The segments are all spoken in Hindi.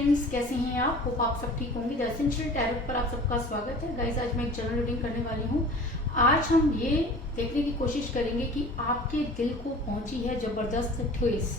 फ्रेंड्स, कैसे हैं आप? होप आप सब ठीक होंगे। द एसेंशियल टैरो पर आप सबका स्वागत है। गाइस, आज मैं एक जनरल रीडिंग करने वाली हूँ। आज हम ये देखने की कोशिश करेंगे कि आपके दिल को पहुंची है जबरदस्त ठेस,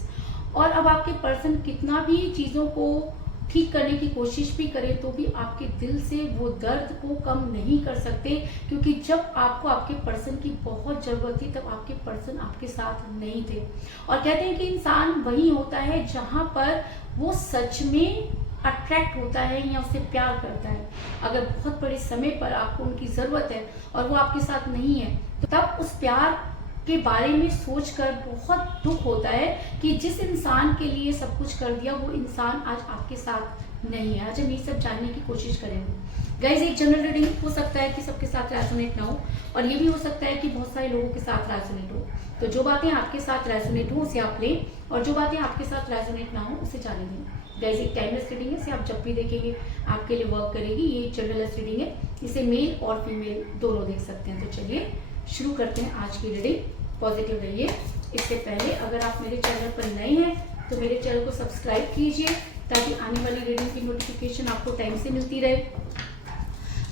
और अब आपके पर्सन कितना भी चीज़ों को ठीक करने की कोशिश भी करे तो भी आपके दिल से वो दर्द को कम नहीं कर सकते, क्योंकि जब आपको आपके पर्सन की बहुत ज़रूरत थी तब आपके पर्सन आपके साथ नहीं थे। और कहते हैं कि इंसान वही होता है जहाँ पर वो सच में अट्रैक्ट होता है या उससे प्यार करता है। अगर बहुत बड़े समय पर आपको उनकी ज़रूरत है और वो आपके साथ नहीं है, तो तब उस प्यार के बारे में सोचकर बहुत दुख होता है कि जिस इंसान के लिए सब कुछ कर दिया वो इंसान आज आपके साथ नहीं है। आज हम ये सब जानने की कोशिश करेंगे। गाइज, एक जनरल रीडिंग हो सकता है कि सबके साथ रेजोनेट ना हो, और ये भी हो सकता है कि बहुत सारे लोगों के साथ रेजोनेट हो। तो जो बातें आपके साथ रेजोनेट हो उसे आप लें, और जो बातें आपके साथ रेजोनेट ना हो उसे जाने दें। गाइज, एक टाइमलेस रीडिंग है, इसे आप जब भी देखेंगे आपके लिए वर्क करेगी। ये जनरल रीडिंग है, इसे मेल और फीमेल दोनों देख सकते हैं। तो चलिए शुरू करते हैं आज की रीडिंग। पॉजिटिव रहिए। इससे पहले अगर आप मेरे चैनल पर नए हैं तो मेरे चैनल को सब्सक्राइब कीजिए ताकि आने वाली रीडिंग की नोटिफिकेशन आपको टाइम से मिलती रहे।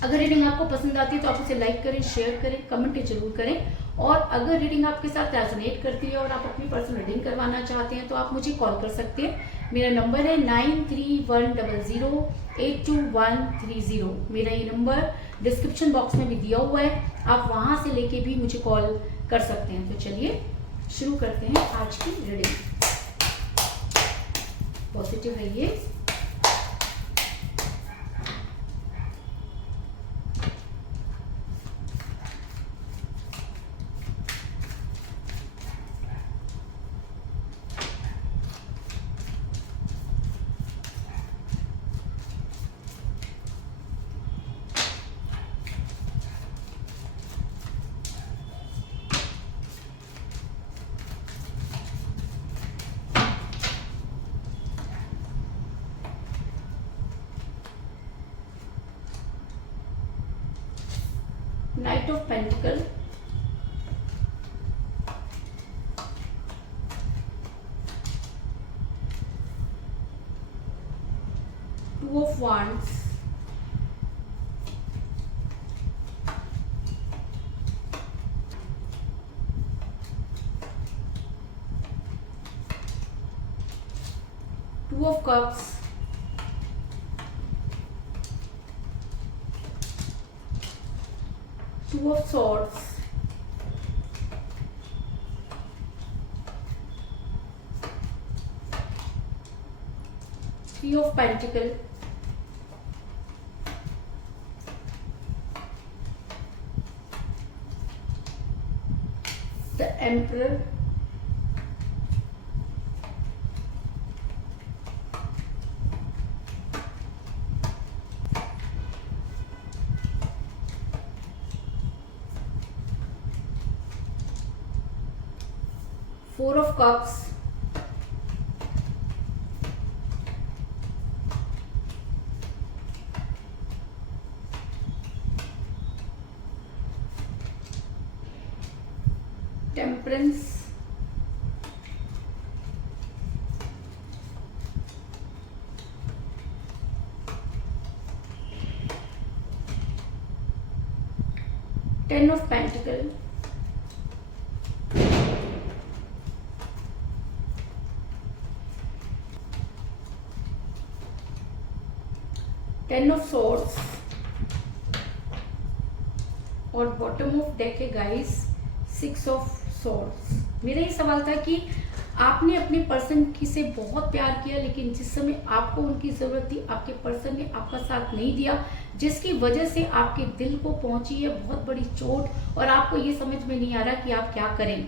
अगर रीडिंग आपको पसंद आती है तो आप उसे लाइक करें, शेयर करें, कमेंट जरूर करें। और अगर रीडिंग आपके साथ रेजोनेट करती है और आप अपनी पर्सनल रीडिंग करवाना चाहते हैं तो आप मुझे कॉल कर सकते हैं। मेरा नंबर है 9310082130। मेरा ये नंबर डिस्क्रिप्शन बॉक्स में भी दिया हुआ है, आप वहां से लेके भी मुझे कॉल कर सकते हैं। तो चलिए शुरू करते हैं आज की रीडिंग। पॉजिटिव रहिए। Knight of Pentacles, Two of Wands, Two of Cups, Two of Swords, Three of Pentacles, the Emperor, Four of Cups, Temperance, Ten of Pentacles, Ten of Swords, और बॉटम ऑफ डेक है गाइस सिक्स ऑफ सॉर्ड्स। मेरा ये सवाल था कि आपने अपने पर्सन की से बहुत प्यार किया, लेकिन जिस समय आपको उनकी जरूरत थी आपके पर्सन ने आपका साथ नहीं दिया, जिसकी वजह से आपके दिल को पहुंची है बहुत बड़ी चोट, और आपको ये समझ में नहीं आ रहा कि आप क्या करें।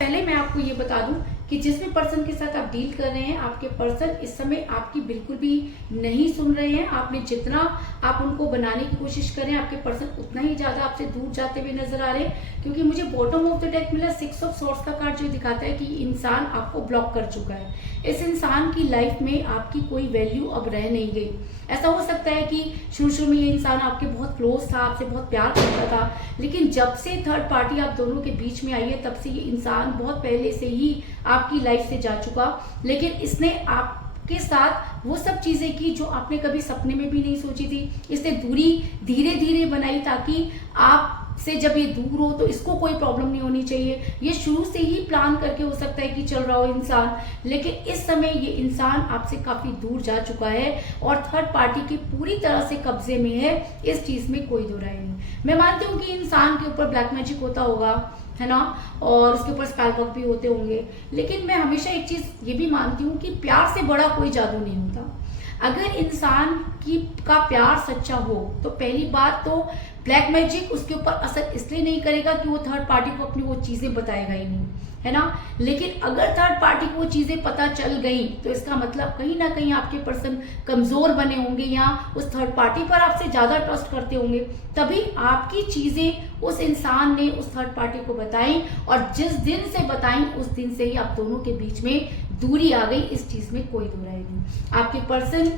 पहले मैं आपको ये बता दूं कि जिस भी पर्सन के साथ आप डील कर रहे हैं, आपके पर्सन इस समय आपकी बिल्कुल भी नहीं सुन रहे हैं। आपने जितना आप उनको बनाने की कोशिश कर रहे हैं, आपके पर्सन उतना ही ज्यादा आपसे दूर जाते हुए नजर आ रहे हैं, क्योंकि मुझे बॉटम ऑफ द डेक मिला सिक्स ऑफ सॉर्ड्स का कार्ड, जो दिखाता है कि इंसान आपको ब्लॉक कर चुका है। इस इंसान की लाइफ में आपकी कोई वैल्यू अब रह नहीं गई। ऐसा हो सकता है कि शुरू में ये इंसान आपके बहुत क्लोज था, आपसे बहुत प्यार करता था, लेकिन जब से थर्ड पार्टी आप दोनों के बीच में आई है तब से ये इंसान बहुत पहले से ही आपकी लाइफ से जा चुका। लेकिन इसने आपके के साथ वो सब चीजें की जो आपने कभी सपने में भी नहीं सोची थी। इसने दूरी धीरे धीरे बनाई ताकि आप से जब ये दूर हो तो इसको कोई प्रॉब्लम नहीं होनी चाहिए। ये शुरू से ही प्लान करके हो सकता है कि चल रहा हो इंसान, लेकिन इस समय ये इंसान आपसे काफी दूर जा चुका है और थर्ड पार्टी की पूरी तरह से कब्जे में है। इस चीज में कोई दो राय नहीं। मैं मानती हूँ कि इंसान के ऊपर ब्लैक मैजिक होता होगा, है ना, और उसके ऊपर स्पेल वर्क भी होते होंगे, लेकिन मैं हमेशा एक चीज ये भी मानती हूँ कि प्यार से बड़ा कोई जादू नहीं होता। अगर इंसान का प्यार सच्चा हो तो पहली बात तो ब्लैक मैजिक उसके ऊपर असर इसलिए नहीं करेगा कि वो थर्ड पार्टी को अपनी वो चीजें बताएगा ही नहीं, है ना। लेकिन अगर थर्ड पार्टी को वो चीजें पता चल गई तो इसका मतलब कहीं ना कहीं आपके पर्सन कमजोर बने होंगे या उस थर्ड पार्टी पर आपसे ज्यादा ट्रस्ट करते होंगे, तभी आपकी चीजें उस इंसान ने उस थर्ड पार्टी को बताई और जिस दिन से बताई उस दिन से ही आप दोनों के बीच में दूरी आ गई। इस चीज में कोई दो राय नहीं। आपके पर्सन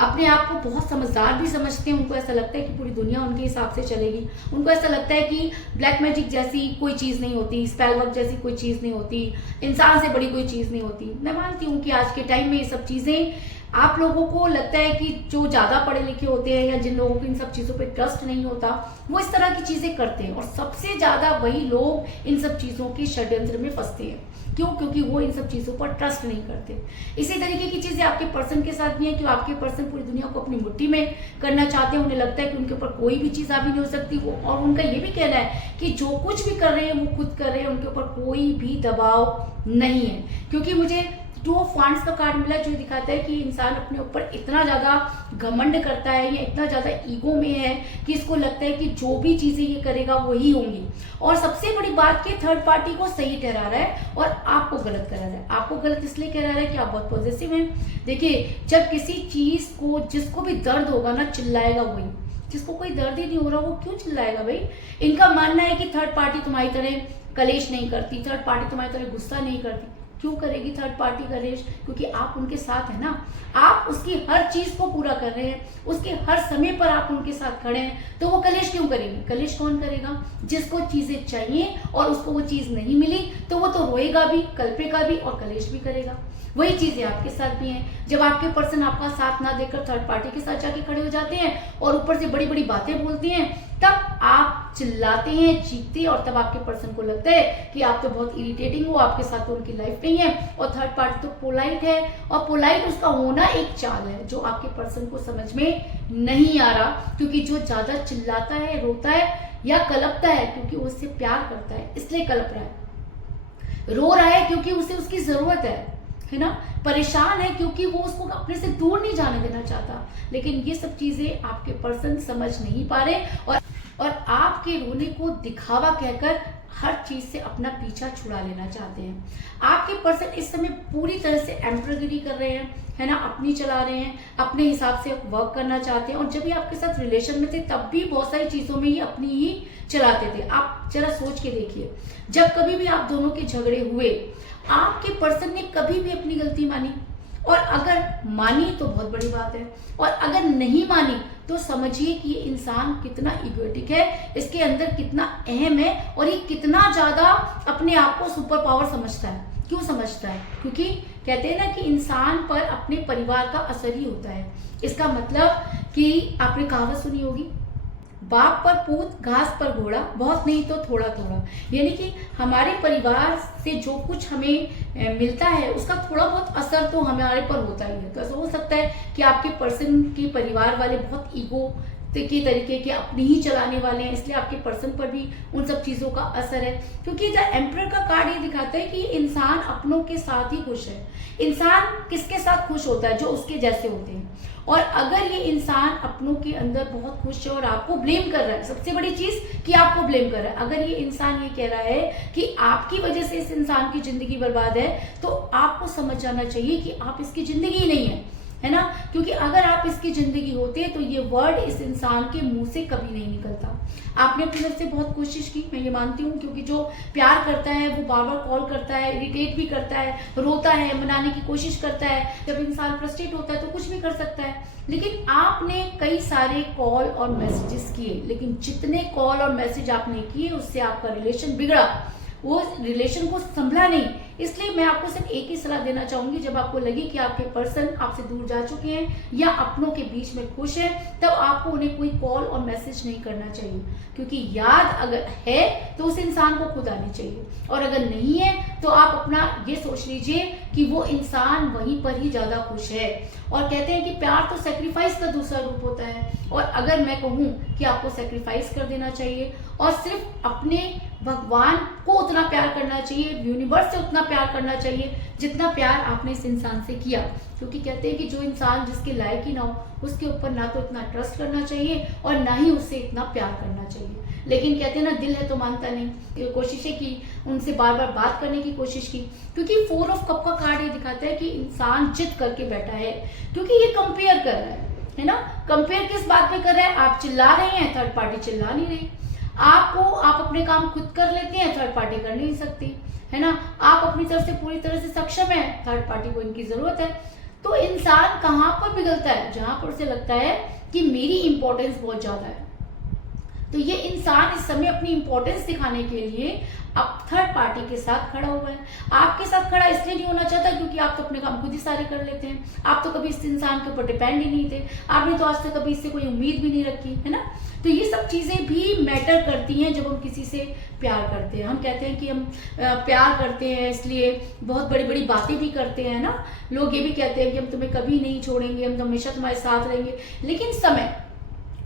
अपने आप को बहुत समझदार भी समझते हैं। उनको ऐसा लगता है कि पूरी दुनिया उनके हिसाब से चलेगी। उनको ऐसा लगता है कि ब्लैक मैजिक जैसी कोई चीज़ नहीं होती, स्पेल वर्क जैसी कोई चीज़ नहीं होती, इंसान से बड़ी कोई चीज़ नहीं होती। मैं मानती हूँ कि आज के टाइम में ये सब चीज़ें आप लोगों को लगता है कि जो ज़्यादा पढ़े लिखे होते हैं या जिन लोगों को इन सब चीज़ों पे ट्रस्ट नहीं होता वो इस तरह की चीज़ें करते हैं और सबसे ज़्यादा वही लोग इन सब चीज़ों के षड्यंत्र में फंसते हैं। क्यों? क्योंकि वो इन सब चीज़ों पर ट्रस्ट नहीं करते। इसी तरीके की चीज़ें आपके पर्सन के साथ भी है कि आपके पर्सन पूरी दुनिया को अपनी मुट्ठी में करना चाहते हैं। उन्हें लगता है कि उनके ऊपर कोई भी चीज़ हावी नहीं हो सकती वो, और उनका ये भी कहना है कि जो कुछ भी कर रहे हैं वो खुद कर रहे हैं, उनके ऊपर कोई भी दबाव नहीं है। क्योंकि मुझे टू ऑफ वांड्स का कार्ड मिला जो दिखाता है कि इंसान अपने ऊपर इतना ज्यादा घमंड करता है या इतना ज्यादा ईगो में है कि इसको लगता है कि जो भी चीजें ये करेगा वही होंगी। और सबसे बड़ी बात कि थर्ड पार्टी को सही ठहरा रहा है और आपको गलत करा रहा है। आपको गलत इसलिए कह रहा है कि आप बहुत पॉजिटिव हैं। देखिए, जब किसी चीज को जिसको भी दर्द होगा ना चिल्लाएगा वही, जिसको कोई दर्द ही नहीं हो रहा वो क्यों चिल्लाएगा भाई। इनका मानना है कि थर्ड पार्टी तुम्हारी तरह कलेश नहीं करती, थर्ड पार्टी तुम्हारी तरह गुस्सा नहीं करती। क्यों करेगी थर्ड पार्टी कलेश? क्योंकि आप उनके साथ है ना, आप उसकी हर चीज को पूरा कर रहे हैं, उसके हर समय पर आप उनके साथ खड़े हैं, तो वो कलेश क्यों करेगी? कलेश कौन करेगा? जिसको चीजें चाहिए और उसको वो चीज नहीं मिली तो वो तो रोएगा भी, कल्पेगा भी और कलेश भी करेगा। वही चीजें आपके साथ भी हैं। जब आपके पर्सन आपका साथ ना देकर थर्ड पार्टी के साथ जाके खड़े हो जाते हैं और ऊपर से बड़ी बड़ी बातें बोलती हैं, तब आप चिल्लाते हैं, चीखते हैं और तब आपके पर्सन को लगता है कि आप तो बहुत इरिटेटिंग हो, आपके साथ तो उनकी लाइफ नहीं है। और थर्ड पार्टी तो पोलाइट है और पोलाइट उसका होना एक चाल है जो आपके पर्सन को समझ में नहीं आ रहा। क्योंकि जो ज्यादा चिल्लाता है, रोता है या कलपता है क्योंकि वो उससे प्यार करता है इसलिए कलप रहा है, रो रहा है क्योंकि उसे उसकी जरूरत है ना, परेशान है क्योंकि वो उसको अपने से दूर नहीं जाने देना चाहता। लेकिन ये सब चीजें आपके पर्सन समझ नहीं पा रहे और आपके रोने को दिखावा कहकर हर चीज से अपना पीछा छुड़ा लेना चाहते हैं। आपके पर्सन इस समय पूरी तरह से एम्प्रोगिरी कर रहे हैं, है ना, अपनी चला रहे हैं, अपने हिसाब से वर्क करना चाहते हैं। और जब ये आपके साथ रिलेशन में थे तब भी बहुत सारी चीजों में ये अपनी ही चलाते थे। आप जरा सोच के देखिए, जब कभी भी आप दोनों के झगड़े हुए आपके पर्सन ने कभी भी अपनी गलती मानी? और अगर मानी तो बहुत बड़ी बात है, और अगर नहीं मानी तो समझिए कि ये इंसान कितना इगोटिक है, इसके अंदर कितना अहम है और ये कितना ज्यादा अपने आप को सुपर पावर समझता है। क्यों समझता है? क्योंकि कहते हैं ना कि इंसान पर अपने परिवार का असर ही होता है। इसका मतलब कि आपने कहावत सुनी होगी, बाप पर पूत घास पर घोड़ा, बहुत नहीं तो थोड़ा थोड़ा। यानी कि हमारे परिवार से जो कुछ हमें मिलता है उसका थोड़ा बहुत असर तो हमारे पर होता ही है। तो ऐसा हो सकता है कि आपके पर्सन के परिवार वाले बहुत ईगो के तरीके के अपनी ही चलाने वाले हैं, इसलिए आपके पर्सन पर भी उन सब चीजों का असर है। क्योंकि द एम्परर का कार्ड ये दिखाता है कि इंसान अपनों के साथ ही खुश है। इंसान किसके साथ खुश होता है? जो उसके जैसे होते हैं। और अगर ये इंसान अपनों के अंदर बहुत खुश है और आपको ब्लेम कर रहा है, सबसे बड़ी चीज कि आपको ब्लेम कर रहा है, अगर ये इंसान ये कह रहा है कि आपकी वजह से इस इंसान की जिंदगी बर्बाद है, तो आपको समझ जाना चाहिए कि आप इसकी जिंदगी ही नहीं है ना। क्योंकि अगर आप इसकी जिंदगी होते तो ये वर्ड इस इंसान के मुंह से कभी नहीं निकलता। आपने अपनी तरफ से बहुत कोशिश की, मैं ये मानती हूँ, क्योंकि जो प्यार करता है वो बार बार कॉल करता है, इरिटेट भी करता है, रोता है, मनाने की कोशिश करता है। जब इंसान फ्रस्ट्रेट होता है तो कुछ भी कर सकता है। लेकिन आपने कई सारे कॉल और मैसेजेस किए, लेकिन जितने कॉल और मैसेज आपने किए उससे आपका रिलेशन बिगड़ा। वो रिलेशन को संभला नहीं। इसलिए मैं आपको सिर्फ एक ही सलाह देना चाहूंगी, जब आपको लगे कि आपके पर्सन आपसे दूर जा चुके हैं या अपनों के बीच में खुश है, तब आपको उन्हें कोई कॉल और मैसेज नहीं करना चाहिए, क्योंकि याद अगर है तो उस इंसान को खुद आनी चाहिए, और अगर नहीं है तो आप अपना ये सोच लीजिए कि वो इंसान वहीं पर ही ज्यादा खुश है। और कहते हैं कि प्यार तो सेक्रीफाइस का दूसरा रूप होता है, और अगर मैं कहूँ कि आपको सेक्रीफाइस कर देना चाहिए और सिर्फ अपने भगवान को उतना प्यार करना चाहिए, यूनिवर्स से उतना प्यार करना चाहिए जितना प्यार आपने इस इंसान से किया। क्योंकि कहते हैं कि जो इंसान जिसके लायक ही ना हो, उसके ऊपर ना तो इतना ट्रस्ट करना चाहिए और ना ही उससे इतना प्यार करना चाहिए। लेकिन कहते हैं ना, दिल है तो मानता नहीं। कोशिशें की, उनसे बार बार बात करने की कोशिश की, क्योंकि 4 ऑफ कप का कार्ड ये दिखाता है कि इंसान जिद करके बैठा है, क्योंकि ये कंपेयर कर रहा है ना। कंपेयर किस बात पे कर रहा है? आप चिल्ला रहे हैं, थर्ड पार्टी चिल्ला नहीं रही। आप अपने काम खुद कर लेते हैं, थर्ड पार्टी कर नहीं सकती, है ना। आप अपनी तरफ से पूरी तरह से सक्षम है, थर्ड पार्टी को इनकी जरूरत है। तो इंसान कहाँ पर पिघलता है? जहां पर उसे लगता है कि मेरी इंपॉर्टेंस बहुत ज्यादा है। तो ये इंसान इस समय अपनी इंपॉर्टेंस दिखाने के लिए अब थर्ड पार्टी के साथ खड़ा हुआ है। आपके साथ खड़ा इसलिए नहीं होना चाहता क्योंकि आप तो अपने काम खुद ही सारे कर लेते हैं। आप तो कभी इस इंसान के ऊपर डिपेंड ही नहीं थे, आपने तो आज तक कभी इससे कोई उम्मीद भी नहीं रखी, है ना। तो ये सब चीजें भी मैटर करती हैं जब हम किसी से प्यार करते हैं। हम कहते हैं कि हम प्यार करते हैं, इसलिए बहुत बड़ी बड़ी बातें भी करते हैं ना। लोग ये भी कहते हैं कि हम तुम्हें कभी नहीं छोड़ेंगे, हम तो हमेशा तुम्हारे साथ रहेंगे। लेकिन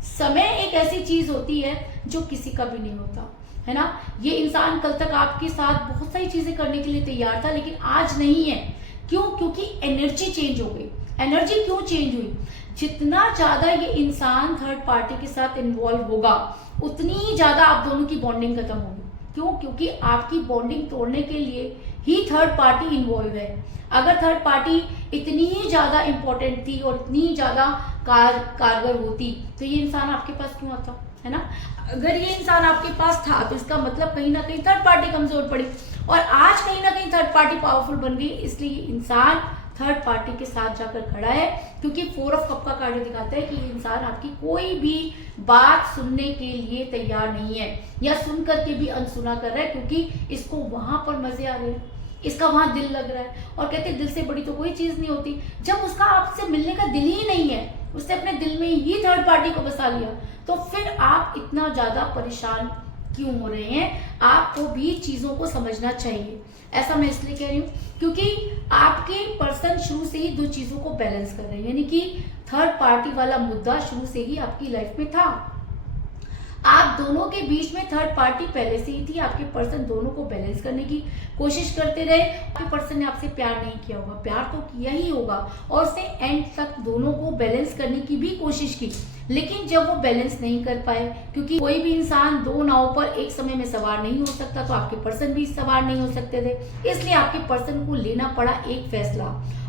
समय एक ऐसी चीज होती है जो किसी का भी नहीं होता, है ना। ये इंसान कल तक आपके साथ बहुत सारी चीजें करने के लिए तैयार था, लेकिन आज नहीं है। क्यों? क्योंकि एनर्जी चेंज हो गई। एनर्जी क्यों चेंज हुई? जितना ज्यादा ये इंसान थर्ड पार्टी के साथ इन्वॉल्व होगा, उतनी ही ज्यादा आप दोनों की बॉन्डिंग खत्म होगी। क्यों? क्योंकि आपकी बॉन्डिंग तोड़ने के लिए ही थर्ड पार्टी इन्वॉल्व है। अगर थर्ड पार्टी इतनी ही ज्यादा इंपॉर्टेंट थी और इतनी ही ज्यादा कारगर होती, तो ये इंसान आपके पास क्यों आता, है ना। अगर ये इंसान आपके पास था तो इसका मतलब कहीं ना कहीं थर्ड पार्टी कमजोर पड़ी, और आज कहीं ना कहीं थर्ड पार्टी पावरफुल बन गई। इसलिए ये इंसान थर्ड पार्टी के साथ जाकर खड़ा है, क्योंकि 4 ऑफ कप का कार्ड दिखाता है कि ये इंसान आपकी कोई भी बात सुनने के लिए तैयार नहीं है, या सुन करके भी अनसुना कर रहा है, क्योंकि इसको वहां पर मजे आ रहे हैं, इसका वहां दिल लग रहा है। और कहते हैं दिल से बड़ी तो कोई चीज नहीं होती। जब उसका आपसे मिलने का दिल ही नहीं है, उसने अपने दिल में ही थर्ड पार्टी को बसा लिया, तो फिर आप इतना ज्यादा परेशान क्यों हो रहे हैं? आपको भी चीजों को समझना चाहिए। ऐसा मैं इसलिए कह रही हूँ क्योंकि आपके पर्सन शुरू से ही 2 चीजों को बैलेंस कर रहे हैं, यानी कि थर्ड पार्टी वाला मुद्दा शुरू से ही आपकी लाइफ में था। आप दोनों के बीच में थर्ड पार्टी पहले से ही थी। आपके पर्सन दोनों को बैलेंस करने की कोशिश करते रहे। आपके पर्सन ने आपसे प्यार नहीं किया होगा, प्यार तो किया ही होगा, और उसने एंड तक दोनों को बैलेंस करने की भी कोशिश की। लेकिन जब वो बैलेंस नहीं कर पाए, क्योंकि कोई भी इंसान 2 नाव पर एक समय में सवार नहीं हो सकता, तो आपके पर्सन भी सवार नहीं हो सकते थे। इसलिए आपके पर्सन को लेना पड़ा एक फैसला,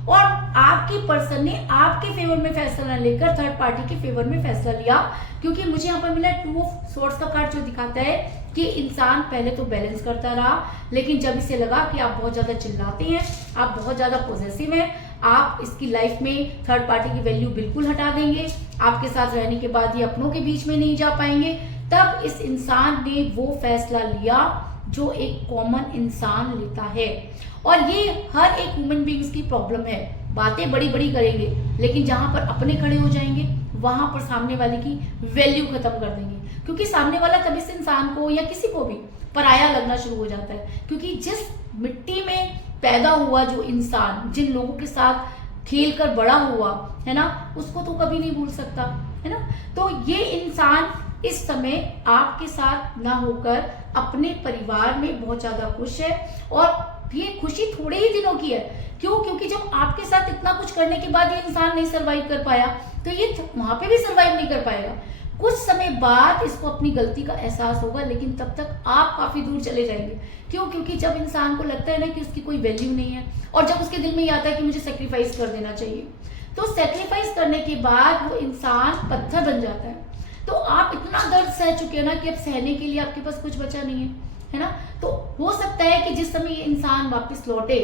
और आपके पर्सन ने आपके फेवर में फैसला लेकर थर्ड पार्टी के फेवर में फैसला लिया। क्योंकि मुझे यहाँ पर मिला 2 ऑफ स्वॉर्ड्स का कार्ड, जो दिखाता है कि इंसान पहले तो बैलेंस करता रहा, लेकिन जब इसे लगा कि आप बहुत ज्यादा चिल्लाते हैं, आप बहुत ज्यादा पॉजेसिव हैं, आप इसकी लाइफ में थर्ड पार्टी की वैल्यू बिल्कुल हटा देंगे, आपके साथ रहने के बाद ये अपनों के बीच में नहीं जा पाएंगे, तब इस इंसान ने वो फैसला लिया जो एक कॉमन इंसान लेता है। और ये हर एक ह्यूमन बीइंग्स की प्रॉब्लम है। बातें बड़ी बड़ी करेंगे, लेकिन जहां पर अपने खड़े हो जाएंगे वहां पर सामने वाले की वैल्यू खत्म कर देंगे, क्योंकि सामने वाला तब इस इंसान को या किसी को भी पराया लगना शुरू हो जाता है। क्योंकि जिस मिट्टी में पैदा हुआ जो इंसान, जिन लोगों के साथ खेल कर बड़ा हुआ है ना, उसको तो कभी नहीं भूल सकता, है ना। तो ये इंसान इस समय आपके साथ ना होकर अपने परिवार में बहुत ज्यादा खुश है, और ये खुशी थोड़े ही दिनों की है। क्यों? क्योंकि जब आपके साथ इतना कुछ करने के बाद ये इंसान नहीं सरवाइव कर पाया, तो ये वहां पे भी सरवाइव नहीं कर पाएगा। कुछ समय बाद इसको अपनी गलती का एहसास होगा, लेकिन तब तक आप काफी दूर चले जाएंगे। क्यों? क्योंकि जब इंसान को लगता है ना कि उसकी कोई वैल्यू नहीं है, और जब उसके दिल में ये आता है कि मुझे सेक्रीफाइस कर देना चाहिए, तो सेक्रीफाइस करने के बाद वो इंसान पत्थर बन जाता है। तो आप इतना दर्द सह चुके हैं ना कि अब सहने के लिए आपके पास कुछ बचा नहीं है, है ना। तो हो सकता है कि जिस समय ये इंसान वापस लौटे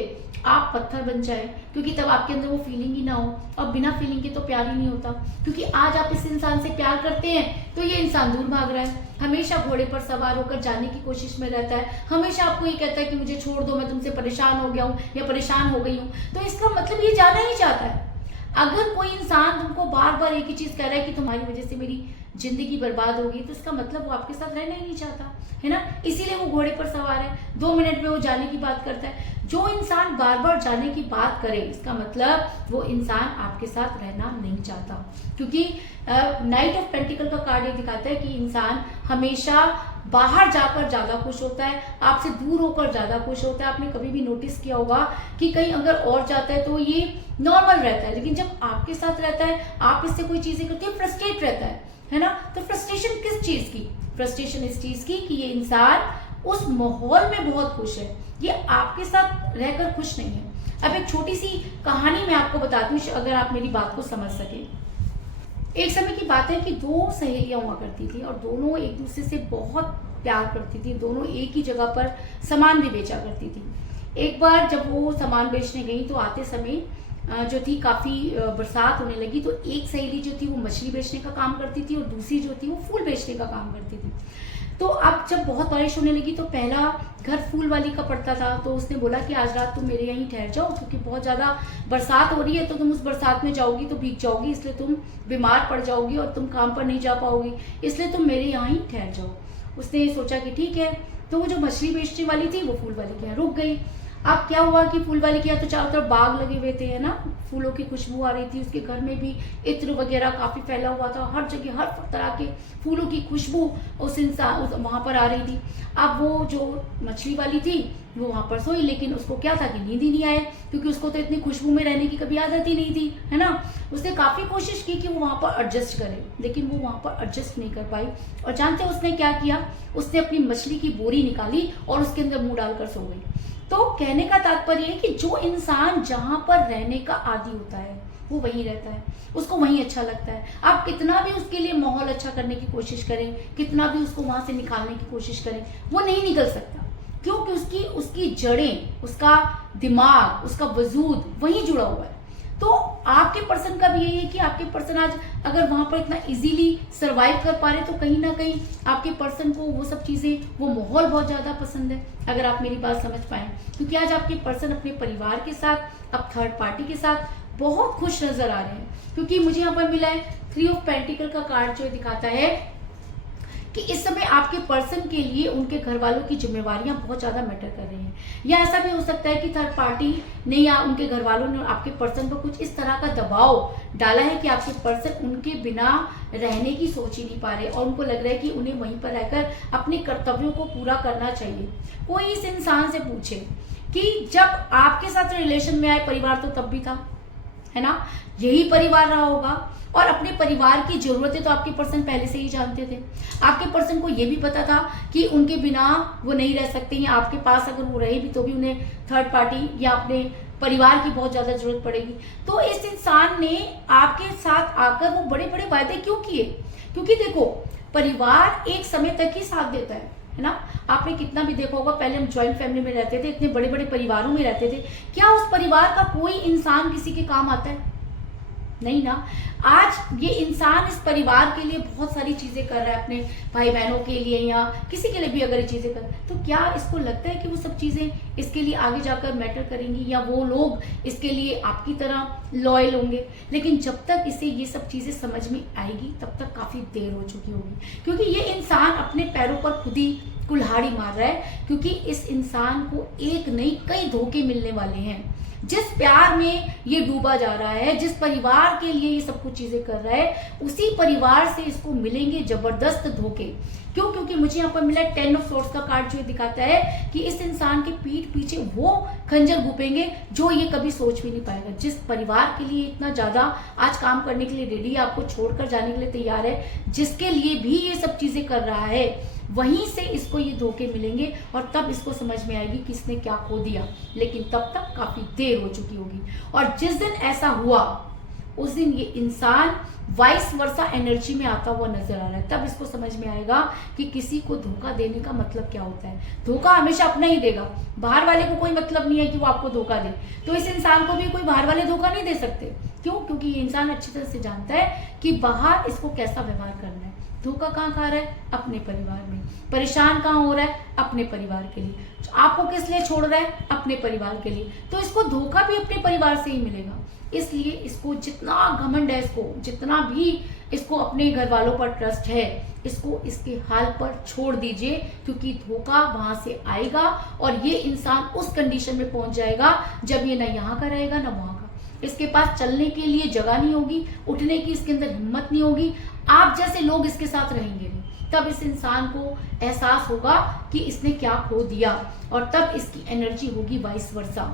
आप पत्थर बन जाए, क्योंकि तब आपके अंदर वो फीलिंग ही ना हो, और बिना फीलिंग के तो प्यार ही नहीं होता। क्योंकि आज आप इस इंसान से प्यार करते हैं तो ये इंसान दूर भाग रहा है, हमेशा घोड़े पर सवार होकर जाने की कोशिश में रहता है, हमेशा आपको ये कहता है कि मुझे छोड़ दो, मैं तुमसे परेशान हो गया हूँ या परेशान हो गई हूँ। तो इसका मतलब ये जाना ही चाहता है। अगर कोई इंसान तुमको बार बार एक ही चीज कह रहा है कि तुम्हारी वजह से मेरी जिंदगी बर्बाद होगी, तो इसका मतलब वो आपके साथ रहना ही नहीं चाहता है ना। इसीलिए वो घोड़े पर सवार है, 2 मिनट में वो जाने की बात करता है। जो इंसान बार बार जाने की बात करे, इसका मतलब वो इंसान आपके साथ रहना नहीं चाहता। क्योंकि नाइट ऑफ पेंटिकल का कार्ड ये दिखाता है कि इंसान हमेशा बाहर जाकर ज्यादा खुश होता है, आपसे दूर होकर ज्यादा खुश होता है। आपने कभी भी नोटिस किया होगा कि कहीं अगर और जाता है तो ये नॉर्मल रहता है, लेकिन जब आपके साथ रहता है, आप इससे कोई चीजें करते हैं, फ्रस्ट्रेट रहता है ना। तो फ्रस्ट्रेशन किस चीज की? फ्रस्ट्रेशन इस चीज की कि ये इंसान उस माहौल में बहुत खुश है, ये आपके साथ रहकर खुश नहीं है। अब एक छोटी सी कहानी मैं आपको बताती हूँ, अगर आप मेरी बात को समझ सके। एक समय की बात है कि 2 सहेलियां हुआ करती थी और दोनों एक दूसरे से बहुत प्यार करती थी। दोनों एक ही जगह पर सामान भी बेचा करती थी। एक बार जब वो सामान बेचने गई तो आते समय जो थी काफी बरसात होने लगी, तो एक सहेली जो थी वो मछली बेचने का काम करती थी और दूसरी जो थी वो फूल बेचने का काम करती थी। तो अब जब बहुत बारिश होने लगी तो पहला घर फूल वाली का पड़ता था, तो उसने बोला कि आज रात तुम मेरे यहीं ठहर जाओ, क्योंकि बहुत ज्यादा बरसात हो रही है, तो तुम उस बरसात में जाओगी तो भीग जाओगी, इसलिए तुम बीमार पड़ जाओगी और तुम काम पर नहीं जा पाओगी, इसलिए तुम मेरे यहाँ ही ठहर जाओ। उसने सोचा कि ठीक है। तो वो जो मछली बेचने वाली थी वो फूल वाली के यहाँ रुक गई। अब क्या हुआ कि फूल वाली के यहाँ तो चारों तरफ बाग लगे हुए थे, है ना, फूलों की खुशबू आ रही थी, उसके घर में भी इत्र वगैरह काफी फैला हुआ था, हर जगह हर तरह के फूलों की खुशबू उस इंसान वहां पर आ रही थी। अब वो जो मछली वाली थी वो वहां पर सोई, लेकिन उसको क्या था कि नींद ही नहीं आया, क्योंकि उसको तो इतनी खुशबू में रहने की कभी आदत ही नहीं थी, है ना। उसने काफी कोशिश की कि वो वहां पर एडजस्ट करे, लेकिन वो वहां पर एडजस्ट नहीं कर पाई। और जानते उसने क्या किया? उसने अपनी मछली की बोरी निकाली और उसके अंदर मुंह डालकर सो गई। तो कहने का तात्पर्य है कि जो इंसान जहां पर रहने का आदी होता है वो वहीं रहता है, उसको वहीं अच्छा लगता है। आप कितना भी उसके लिए माहौल अच्छा करने की कोशिश करें, कितना भी उसको वहां से निकालने की कोशिश करें, वो नहीं निकल सकता। क्योंकि उसकी जड़ें, उसका दिमाग, उसका वजूद वहीं जुड़ा हुआ है। तो आपके पर्सन का भी यही है कि आपके पर्सन आज अगर वहां पर इतना इजीली सरवाइव कर पा रहे, तो कहीं ना कहीं आपके पर्सन को वो सब चीजें, वो माहौल बहुत ज्यादा पसंद है, अगर आप मेरी बात समझ पाए। क्योंकि आज आपके पर्सन अपने परिवार के साथ, अब थर्ड पार्टी के साथ बहुत खुश नजर आ रहे हैं। क्योंकि मुझे यहाँ पर मिला है 3 ऑफ पेंटिकल का कार्ड, जो दिखाता है कि इस समय आपके पर्सन के लिए उनके घर वालों की जिम्मेवारियां बहुत ज्यादा मैटर कर रही हैं। या ऐसा भी हो सकता है कि थर्ड पार्टी ने या उनके घर वालों ने आपके पर्सन पर कुछ इस तरह का दबाव डाला है कि आपके पर्सन उनके बिना रहने की सोच ही नहीं पा रहे, और उनको लग रहा है कि उन्हें वहीं पर रहकर अपने कर्तव्यों को पूरा करना चाहिए। कोई इस इंसान से पूछे कि जब आपके साथ रिलेशन में आए परिवार, तो तब भी था, है ना, यही परिवार रहा होगा, और अपने परिवार की जरूरतें तो आपके पर्सन पहले से ही जानते थे। आपके पर्सन को यह भी पता था कि उनके बिना वो नहीं रह सकते, या आपके पास अगर वो रहे भी तो भी उन्हें थर्ड पार्टी या अपने परिवार की बहुत ज्यादा जरूरत पड़ेगी। तो इस इंसान ने आपके साथ आकर वो बड़े बड़े वायदे क्यों किए? क्योंकि देखो, परिवार एक समय तक ही साथ देता है ना। आपने कितना भी देखा होगा, पहले हम ज्वाइंट फैमिली में रहते थे, इतने बड़े बड़े परिवारों में रहते थे, क्या उस परिवार का कोई इंसान किसी के काम आता है? नहीं ना। आज ये इंसान इस परिवार के लिए बहुत सारी चीजें कर रहा है, अपने भाई बहनों के लिए या किसी के लिए भी अगर ये चीजें कर, तो क्या इसको लगता है कि वो सब चीजें इसके लिए आगे जाकर मैटर करेंगी, या वो लोग इसके लिए आपकी तरह लॉयल होंगे? लेकिन जब तक इसे ये सब चीजें समझ में आएगी तब तक काफी देर हो चुकी होगी, क्योंकि ये इंसान अपने पैरों पर खुद ही कुल्हाड़ी मार रहा है। क्योंकि इस इंसान को एक नहीं कई धोखे मिलने वाले हैं। जिस प्यार में ये डूबा जा रहा है, जिस परिवार के लिए ये सब कुछ चीजें कर रहा है, उसी परिवार से इसको मिलेंगे जबरदस्त धोखे। क्यों? क्योंकि मुझे यहाँ पर मिला 10 ऑफ सोर्ड्स का कार्ड, जो दिखाता है कि इस इंसान के पीठ पीछे वो खंजर घुपेंगे जो ये कभी सोच भी नहीं पाएगा। जिस परिवार के लिए इतना ज्यादा आज काम करने के लिए रेडी है, आपको छोड़कर जाने के लिए तैयार है, जिसके लिए भी ये सब चीजें कर रहा है, वहीं से इसको ये धोखे मिलेंगे, और तब इसको समझ में आएगी कि इसने क्या खो दिया। लेकिन तब तक काफी देर हो चुकी होगी। और जिस दिन ऐसा हुआ उस दिन ये इंसान वाइस वर्सा एनर्जी में आता हुआ नजर आ रहा है। तब इसको समझ में आएगा कि किसी को धोखा देने का मतलब क्या होता है। धोखा हमेशा अपना ही देगा, बाहर वाले को कोई मतलब नहीं है कि वो आपको धोखा दे। तो इस इंसान को भी कोई बाहर वाले धोखा नहीं दे सकते। क्यों? क्योंकि ये इंसान अच्छी तरह से जानता है कि बाहर इसको कैसा व्यवहार करना है। धोखा कहाँ खा रहा है? अपने परिवार में। परेशान कहाँ हो रहा है? अपने परिवार के लिए। आपको किस लिए छोड़ रहा है? अपने परिवार के लिए। तो इसको धोखा भी अपने परिवार से ही मिलेगा। इसलिए इसको जितना घमंड है, इसको जितना भी इसको अपने घर वालों पर ट्रस्ट है, इसको इसके हाल पर छोड़ दीजिए, क्योंकि धोखा वहां से आएगा और ये इंसान उस कंडीशन में पहुंच जाएगा जब ये ना यहाँ का रहेगा ना वहां का। इसके पास चलने के लिए जगह नहीं होगी, उठने की इसके अंदर हिम्मत नहीं होगी, आप जैसे लोग इसके साथ रहेंगे नहीं। तब इस इंसान को एहसास होगा कि इसने क्या खो दिया, और तब इसकी एनर्जी होगी वाइस वर्सा।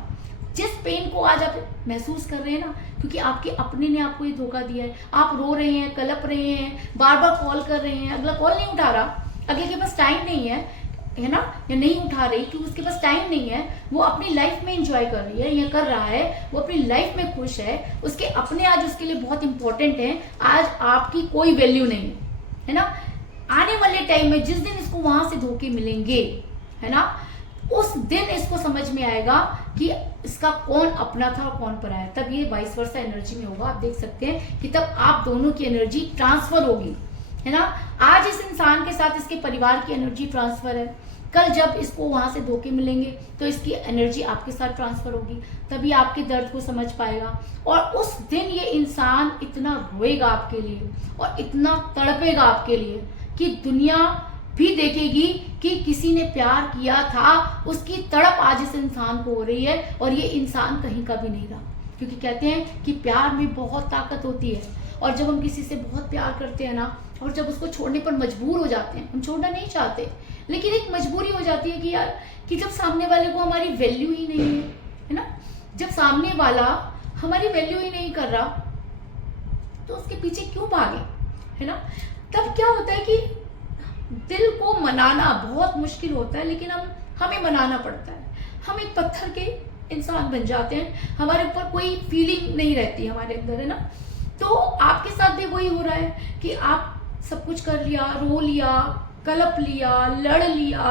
जिस पेन को आज आप महसूस कर रहे हैं ना, क्योंकि आपके अपने ने आपको ये धोखा दिया है, आप रो रहे हैं, कलप रहे हैं, बार बार कॉल कर रहे हैं, अगला कॉल नहीं उठा रहा, अगले के पास टाइम नहीं है ना, या नहीं उठा रही क्योंकि उसके पास टाइम नहीं है, वो अपनी लाइफ में एंजॉय कर रही है या कर रहा है, वो अपनी लाइफ में खुश है, उसके अपने आज उसके लिए बहुत इंपॉर्टेंट है। आज आपकी कोई वैल्यू नहीं है ना। आने वाले टाइम में जिस दिन इसको वहां से धोखे मिलेंगे, है ना, उस दिन इसको समझ में आएगा कि इसका कौन अपना था और कौन पराया। तब ये वाइस वर्सा एनर्जी में होगा। आप देख सकते हैं कि तब आप दोनों की एनर्जी ट्रांसफर होगी, है ना। आज इस इंसान के साथ इसके परिवार की एनर्जी ट्रांसफर है, कल जब इसको वहां से धोखे मिलेंगे तो इसकी एनर्जी आपके साथ ट्रांसफर होगी, तभी आपके दर्द को समझ पाएगा। और उस दिन ये इंसान इतना रोएगा आपके लिए और इतना तड़पेगा आपके लिए कि दुनिया भी देखेगी कि किसी ने प्यार किया था। उसकी तड़प आज इस इंसान को हो रही है और ये इंसान कहीं का भी नहीं रहा, क्योंकि कहते हैं कि प्यार में बहुत ताकत होती है। और जब हम किसी से बहुत प्यार करते हैं ना, और जब उसको छोड़ने पर मजबूर हो जाते हैं, हम छोड़ना नहीं चाहते, लेकिन एक मजबूरी हो जाती है कि यार, कि जब सामने वाले को हमारी वैल्यू ही नहीं है ना, जब सामने वाला हमारी वैल्यू ही नहीं कर रहा तो उसके पीछे क्यों भागे, है ना। तब क्या होता है कि दिल को मनाना बहुत मुश्किल होता है, लेकिन हमें मनाना पड़ता है। हम एक पत्थर के इंसान बन जाते हैं, हमारे ऊपर कोई फीलिंग नहीं रहती हमारे अंदर, है ना। तो आपके साथ भी वही हो रहा है कि आप सब कुछ कर लिया, रो लिया, कलप लिया, लड़ लिया,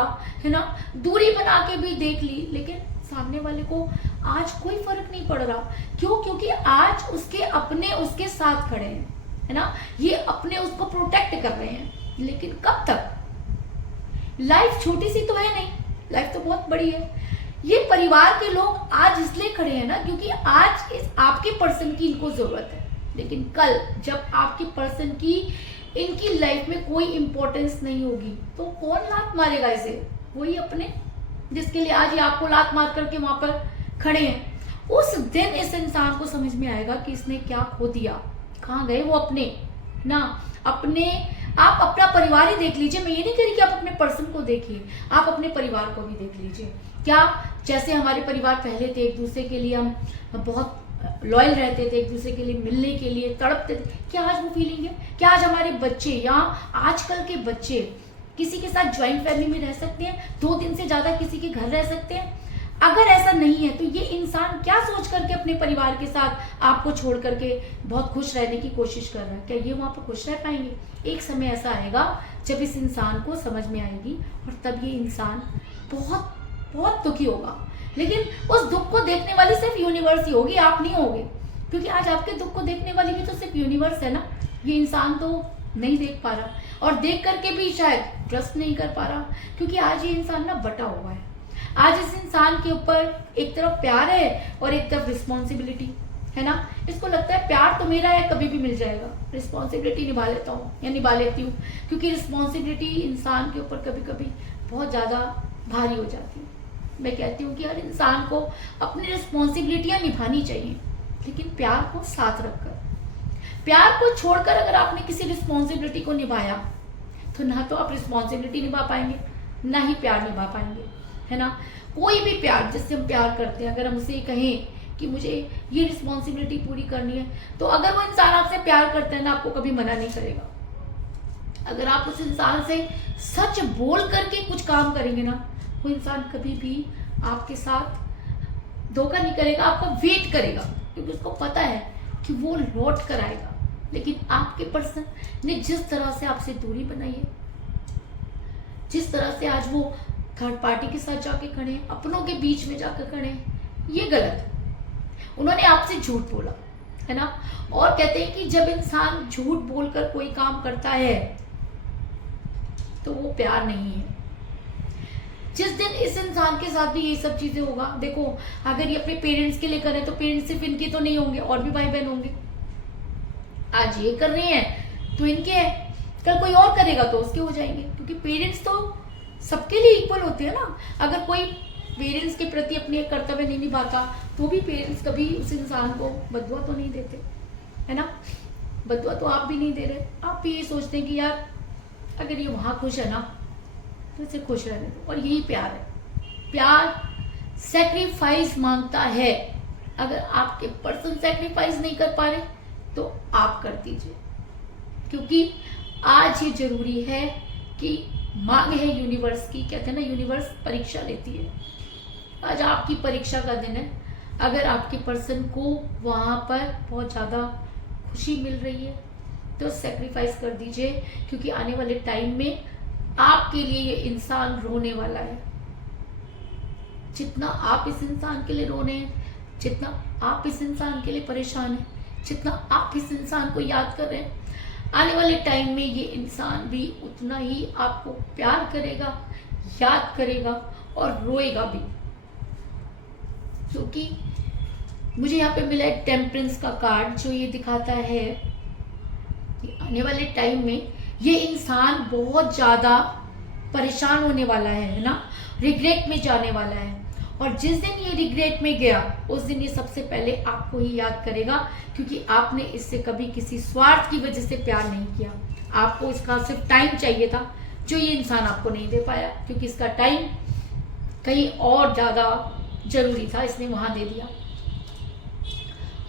है ना, दूरी बना के भी देख ली, लेकिन सामने वाले को आज कोई फर्क नहीं पड़ रहा। क्यों? क्योंकि आज उसके अपने उसके साथ खड़े हैं, है ना, ये अपने उसको प्रोटेक्ट कर रहे हैं। लेकिन कब तक? लाइफ छोटी सी तो है नहीं, लाइफ तो बहुत बड़ी है। ये परिवार के लोग आज इसलिए खड़े हैं ना, क्योंकि आज इस आपके पर्सन की इनको जरूरत है, लेकिन कल जब आपके पर्सन की इनकी लाइफ में कोई इंपॉर्टेंस नहीं होगी तो कौन लात मारेगा इसे? वही अपने, जिसके लिए आज ये आपको लात मार करके वहां पर खड़े हैं। उस दिन इस इंसान को समझ में आएगा कि इसने क्या खो दिया। कहाँ गए वो अपने ना, अपने आप अपना परिवार ही देख लीजिए। मैं ये नहीं कह रही कि आप अपने पर्सन को देखिए, आप अपने परिवार को भी देख लीजिए। क्या जैसे हमारे परिवार पहले थे, एक दूसरे के लिए हम बहुत लॉयल रहते थे, एक दूसरे के लिए मिलने के लिए तड़पते थे, क्या आज वो फीलिंग है? क्या आज हमारे बच्चे या आजकल के बच्चे किसी के साथ ज्वाइंट फैमिली में रह सकते हैं? 2 दिन से ज्यादा किसी के घर रह सकते हैं? अगर ऐसा नहीं है तो ये इंसान क्या सोच करके अपने परिवार के साथ आपको छोड़ करके बहुत खुश रहने की कोशिश कर रहा है? क्या ये वहां पर खुश रह पाएंगे? एक समय ऐसा आएगा जब इस इंसान को समझ में आएगी और तब ये इंसान बहुत बहुत दुखी होगा। लेकिन उस दुख को देखने वाली सिर्फ यूनिवर्स ही होगी, आप नहीं होगे, क्योंकि आज आपके दुख को देखने वाली भी तो सिर्फ यूनिवर्स है ना। ये इंसान तो नहीं देख पा रहा, और देख करके भी शायद ट्रस्ट नहीं कर पा रहा, क्योंकि आज ये इंसान ना बटा हुआ है। आज इस इंसान के ऊपर एक तरफ प्यार है और एक तरफ रिस्पॉन्सिबिलिटी है ना। इसको लगता है प्यार तो मेरा है, कभी भी मिल जाएगा, रिस्पॉन्सिबिलिटी निभा लेता हूँ या निभा लेती हूँ, क्योंकि रिस्पॉन्सिबिलिटी इंसान के ऊपर कभी कभी बहुत ज़्यादा भारी हो जाती है। मैं कहती हूँ कि हर इंसान को अपनी रिस्पॉन्सिबिलिटियाँ निभानी चाहिए, लेकिन प्यार को साथ रखकर। प्यार को छोड़कर अगर आपने किसी रिस्पॉन्सिबिलिटी को निभाया तो ना तो आप रिस्पॉन्सिबिलिटी निभा पाएंगे, ना ही प्यार निभा पाएंगे, है ना। कोई भी प्यार, जिससे हम प्यार करते हैं, अगर हम उसे कहें कि मुझे ये रिस्पॉन्सिबिलिटी पूरी करनी है, तो अगर वो इंसान आपसे प्यार करता है ना, आपको कभी मना नहीं करेगा। अगर आप उस इंसान से सच बोल करके कुछ काम करेंगे ना, वो इंसान कभी भी आपके साथ धोखा नहीं करेगा, आपका वेट करेगा, क्योंकि उसको पता है कि वो लौट कर आएगा, लेकिन आपके पर्सन ने जिस तरह से आपसे दूरी बनाई है, जिस तरह से आज वो थर्ड पार्टी के साथ जाके खड़े हैं, अपनों के बीच में जाकर खड़े हैं, ये गलत है। उन्होंने आपसे झूठ बोला है ना, और कहते हैं कि जब इंसान झूठ बोलकर कोई काम करता है तो वो प्यार नहीं है। जिस दिन इस इंसान के साथ भी ये सब चीजें होगा, देखो अगर ये अपने पेरेंट्स के लिए करें तो पेरेंट्स सिर्फ इनके तो नहीं होंगे, और भी भाई बहन होंगे। आज ये कर रहे हैं तो इनके हैं, कल कोई और करेगा तो उसके हो जाएंगे, क्योंकि पेरेंट्स तो सबके लिए इक्वल होते हैं ना। अगर कोई पेरेंट्स के प्रति अपने कर्तव्य नहीं निभाता तो भी पेरेंट्स कभी उस इंसान को बदुआ तो नहीं देते, है ना। बदुआ तो आप भी नहीं दे रहे, आप भी ये सोचते हैं कि यार अगर ये वहां खुश है ना तो इसे खुश रहने दो, और यही प्यार है। प्यार सेक्रीफाइस मांगता है। अगर आपके पर्सन सेक्रीफाइस नहीं कर पा रहे तो आप कर दीजिए, क्योंकि आज ये जरूरी है कि मांग है यूनिवर्स की। कहते हैं ना, यूनिवर्स परीक्षा लेती है। आज आपकी परीक्षा का दिन है। अगर आपके पर्सन को वहां पर बहुत ज्यादा खुशी मिल रही है तो सेक्रीफाइस कर दीजिए, क्योंकि आने वाले टाइम में आपके लिए ये इंसान रोने वाला है। जितना आप इस इंसान के लिए रो रहे हैं, जितना आप इस इंसान के लिए परेशान हैं, जितना आप इस इंसान को याद कर रहे हैं, आने वाले टाइम में ये इंसान भी उतना ही आपको प्यार करेगा, याद करेगा और रोएगा भी। क्योंकि मुझे यहाँ पे मिला है टेम्परेंस का कार्ड, जो ये दिखाता है कि आने वाले टाइम में ये इंसान बहुत ज्यादा परेशान होने वाला है ना, रिग्रेट में जाने वाला है। और जिस दिन ये रिग्रेट में गया उस दिन ये सबसे पहले आपको ही याद करेगा, क्योंकि आपने इससे कभी किसी स्वार्थ की वजह से प्यार नहीं किया। आपको इसका सिर्फ टाइम चाहिए था, जो ये इंसान आपको नहीं दे पाया, क्योंकि इसका टाइम कहीं और ज्यादा जरूरी था, इसने वहां दे दिया।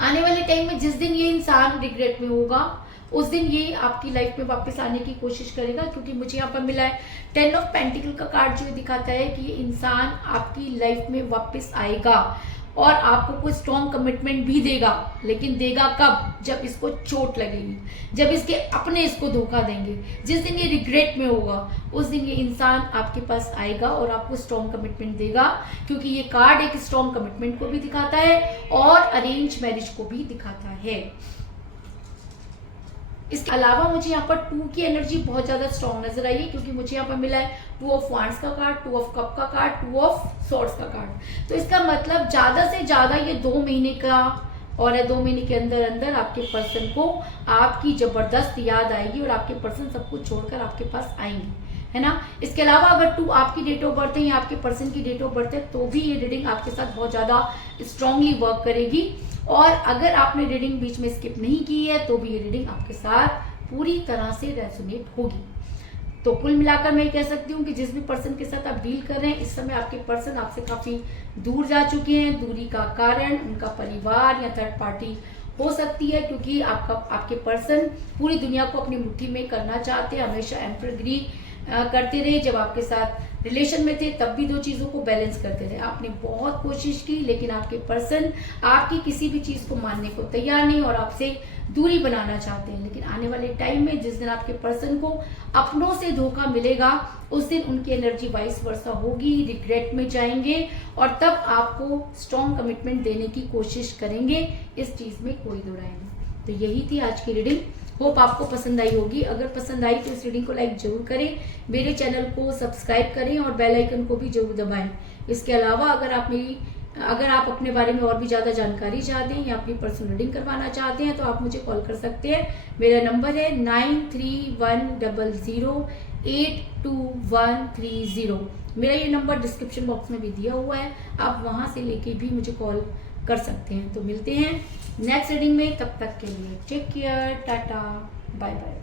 आने वाले टाइम में जिस दिन ये इंसान रिग्रेट में होगा उस दिन ये आपकी लाइफ में वापस आने की कोशिश करेगा, क्योंकि मुझे यहाँ पर मिला है 10 ऑफ पेंटिकल का कार्ड, जो दिखाता है कि ये इंसान आपकी लाइफ में वापस आएगा और आपको कोई स्ट्रॉन्ग कमिटमेंट भी देगा। लेकिन देगा कब? जब इसको चोट लगेगी, जब इसके अपने इसको धोखा देंगे। जिस दिन ये रिग्रेट में होगा उस दिन ये इंसान आपके पास आएगा और आपको स्ट्रॉन्ग कमिटमेंट देगा, क्योंकि ये कार्ड एक स्ट्रॉन्ग कमिटमेंट को भी दिखाता है और अरेंज मैरिज को भी दिखाता है। इसके अलावा मुझे यहाँ पर 2 की एनर्जी बहुत ज्यादा स्ट्रॉन्ग नजर आई है, क्योंकि मुझे यहाँ पर मिला है 2 ऑफ वांड्स का कार्ड, 2 ऑफ कप का कार्ड, 2 ऑफ सॉर्ड्स का कार्ड। तो इसका मतलब ज्यादा से ज्यादा ये 2 महीने का और 2 महीने के अंदर अंदर आपके पर्सन को आपकी जबरदस्त याद आएगी और आपके पर्सन सब कुछ छोड़कर आपके पास आएंगे, है ना। इसके अलावा अगर 2 आपकी डेट ऑफ बर्थ है या आपके पर्सन की डेट ऑफ बर्थ है तो भी ये रीडिंग आपके साथ बहुत ज्यादा स्ट्रांगली वर्क करेगी। और अगर आपने रीडिंग बीच में स्किप नहीं की है तो भी ये रीडिंग आपके साथ पूरी तरह से रेजोनेट होगी। तो कुल मिलाकर मैं कह सकती हूँ कि जिस भी पर्सन के साथ आप डील कर रहे हैं, इस समय आपके पर्सन आपसे काफी दूर जा चुके हैं। दूरी का कारण उनका परिवार या थर्ड पार्टी हो सकती है, क्योंकि आपके पर्सन पूरी दुनिया को अपनी मुट्ठी में करना चाहते हैं। हमेशा एम्परगिरी करते रहे। जब आपके साथ रिलेशन में थे तब भी 2 चीजों को बैलेंस करते थे। आपने बहुत कोशिश की, लेकिन आपके पर्सन आपकी किसी भी चीज को मानने को तैयार नहीं और आपसे दूरी बनाना चाहते हैं। लेकिन आने वाले टाइम में जिस दिन आपके पर्सन को अपनों से धोखा मिलेगा उस दिन उनकी एनर्जी वाइस वर्सा होगी, रिग्रेट में जाएंगे और तब आपको स्ट्रॉन्ग कमिटमेंट देने की कोशिश करेंगे। इस चीज में कोई दो राय नहीं। तो यही थी आज की रीडिंग। होप आपको पसंद आई होगी। अगर पसंद आई तो इस रीडिंग को लाइक जरूर करें, मेरे चैनल को सब्सक्राइब करें और बेल आइकन को भी जरूर दबाएं। इसके अलावा अगर आप अपने बारे में और भी ज्यादा जानकारी चाहते हैं या अपनी पर्सनल रीडिंग करवाना चाहते हैं तो आप मुझे कॉल कर सकते हैं। मेरा नंबर है 9310082130। मेरा ये नंबर डिस्क्रिप्शन बॉक्स में भी दिया हुआ है, आप वहां से लेके भी मुझे कॉल कर सकते हैं। तो मिलते हैं नेक्स्ट रीडिंग में, तब तक के लिए take care, tata, bye bye.